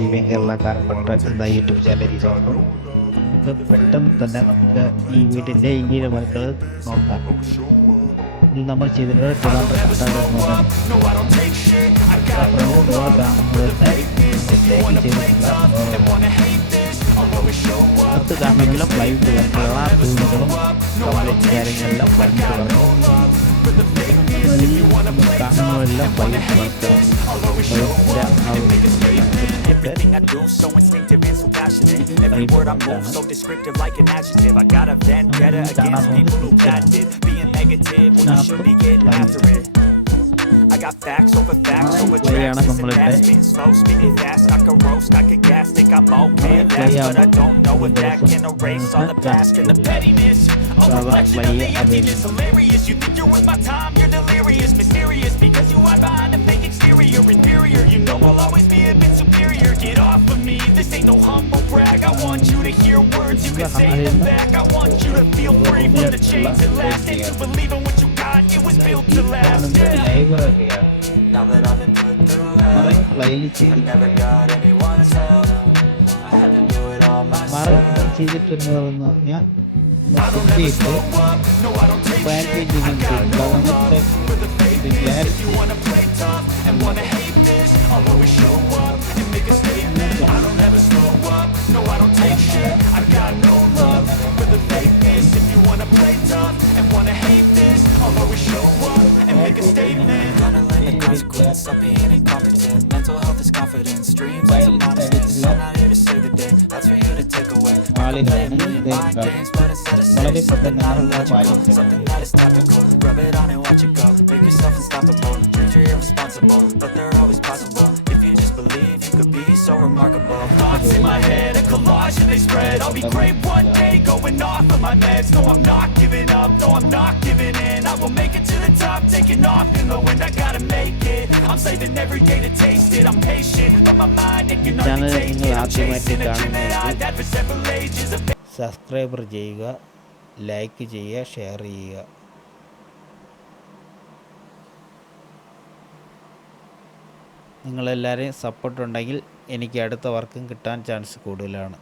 living Kerala carpenter എന്ന YouTube ചാനലിൽ വന്നു. നമുക്ക് പെട്ടെന്ന് തന്നെ നമുക്ക് ഈ വീടിൻ്റെ ഇന്ത്യയിലെ വർക്കുകൾ നോക്കാം. ഇതിൽ നമ്മൾ ചെയ്തിട്ടുള്ള ട്രിവാൻഡ്രം കട്ടാട് എന്ന് പറയുന്നത് അടുത്ത് കാണുമെങ്കിലും ഫ്ലൈറ്റ് വർക്കുകളാ തൂണുകളും കംപ്ലീറ്റ് കാര്യങ്ങളെല്ലാം ഫ്ലൈറ്റ് വർക്കുകളെല്ലാം ഫ്ലൈറ്റ് വർക്കുകളാണ്. Everything I do so instinctive and so passionate. Every word I move so descriptive like an adjective. I got a vendetta against people who patented being negative when you should be getting after it. I got facts over tracks, and that spitting slow, spitting fast. I can roast, I can gas, think I'm okay at that, but I don't know if that can erase all the past and the pettiness. A reflection of the emptiness, hilarious. You think you're worth my time, you're delirious, mysterious because you hide behind a fake exterior, inferior. You know I'll always be a bit superior. Get off of me, this ain't no humble brag. I want you to hear words, you can say them back. I want you to feel free from the chains that last, and to believe in what you got, it was built to last. Yeah. Now that I've been put through hell, I never got anyone's help. I had to do it all myself. I don't ever slow up, no I don't take shit. I got no love for the fakeness. If you wanna play tough and wanna hate this, I'll always show up and make a statement. I don't ever slow up, no I don't take shit. I got no love for the fakeness. If you wanna play tough and wanna hate this, I'll always show up and make a statement. Gonna learn the consequence of being incompetent. Mental health is confidence, dreams and some honestness. I'm not here to save the day, that's for you to take away. I can play a million mind games, but instead of saying something not illogical, something that is topical, rub it on and watch it go. Make yourself unstoppable, dreams are irresponsible, but they're always possible. If you just believe, you could be so remarkable. Thoughts in my head, a collage and they spread. I'll be great one day, going off of my meds. No, I'm not giving up, no, I'm not giving in. I will make it to the top, taking off in the wind. I gotta make it, I'm saving every day to taste it. I'm patient, but my mind, it can only take it. I'm chasing a dream that I've had for several ages. Subscribe ചെയ്യുക, like ചെയ്യുക, share ചെയ്യുക. നിങ്ങളെല്ലാവരെയും support ഉണ്ടെങ്കിൽ എനിക്ക് അടുത്ത വർക്കും കിട്ടാൻ chance കൂടുതലാണ്.